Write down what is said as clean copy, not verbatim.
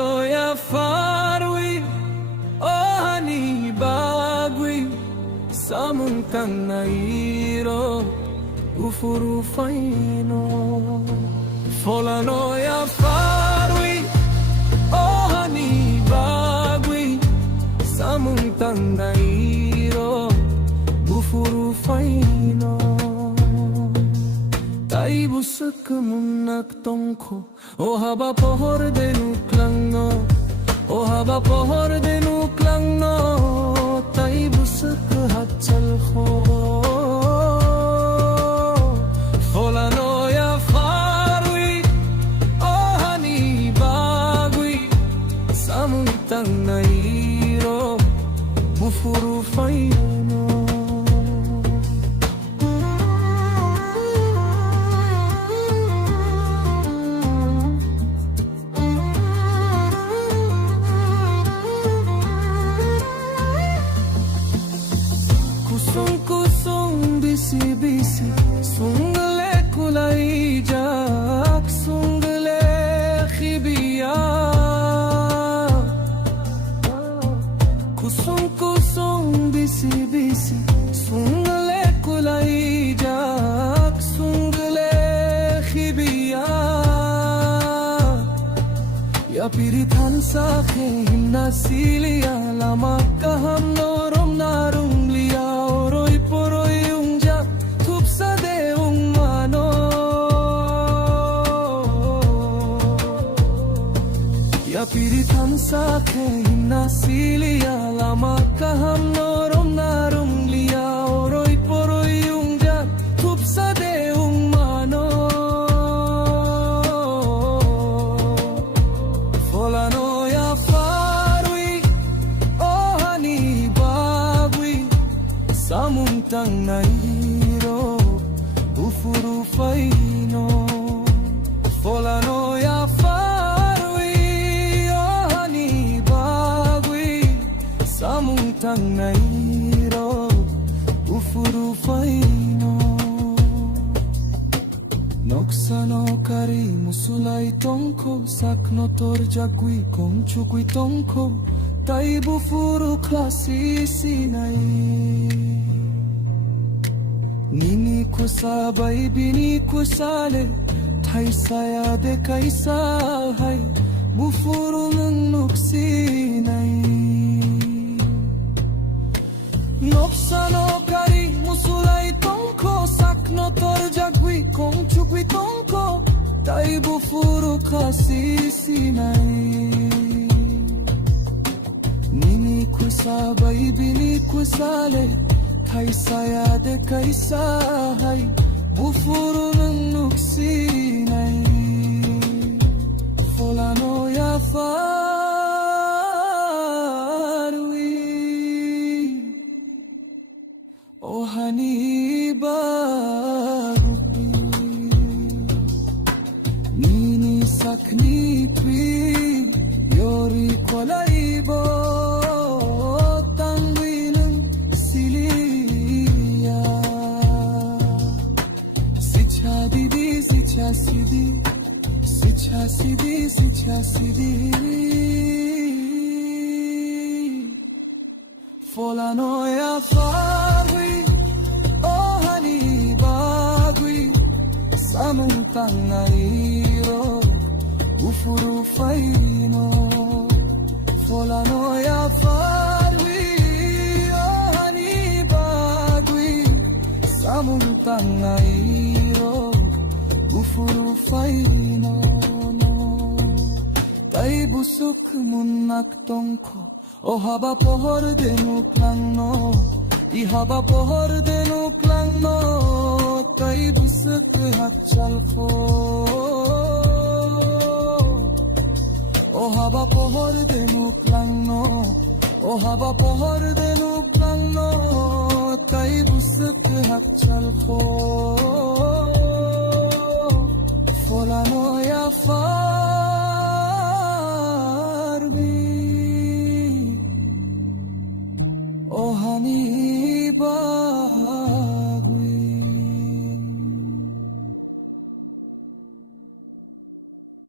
Folano ya farwi o hani bagwi samuntang nairo ufuru faino. Folano ya farwi o hani bagwi samuntang nairo ufuru faino. Tay busak munak tongko o haba pohor denuk lang no, o haba pohor denuk lang no. Tay busak hatsal kho Folano ya farwi o hani bagwi samuntang nairo bufuru faino. Kusung bisi-bisi sungle kulai jak sungle khibiya. Kusung bisi-bisi sungle kulai jak sungle khibiya. Ya pirithan sa khe silia lama kaham norom narum liya. Oroi poroi ungja thupsa de ungmano. Ya pirithan sa khe silia lama kaham norom narum liya. Oroi poroi ungja thupsa de ungmano. Folano ya farwi o hani bagwi samuntang nairo ufuru faino. Folano ya farwi o hani bagwi samuntang nairo ufuru faino. Noksano kari musulai tongko sakno tor jagui kongchugui tongko tay bufuru klasi sinai. Nini ko sabay bini ko sale thay saya de kaisa hai bufuru nung sinai. Noksano kari musulai tongko sakno tor jagui kongchugui tongko tay bufuru klasi sinai. Nini ko sabay bini ko sale thay saya de kaisa hai bufuru nung sinai. Folano ya farwi o hani bagwi nini sakni twi yori kolaibo. Sichasidi Folano ya farwi o hani bagwi samuntang nairo ufuru faino. Folano ya farwi o hani bagwi samuntang nairo ufuru faino. Tay busuk munak tongko o haba pohor denuk lang no, I haba pohor denuk lang no. Tay busuk hatsal kho o haba pohor denuk lang no, o haba pohor denuk lang no. Tay busuk hatsal kho Folano ya farwi o hani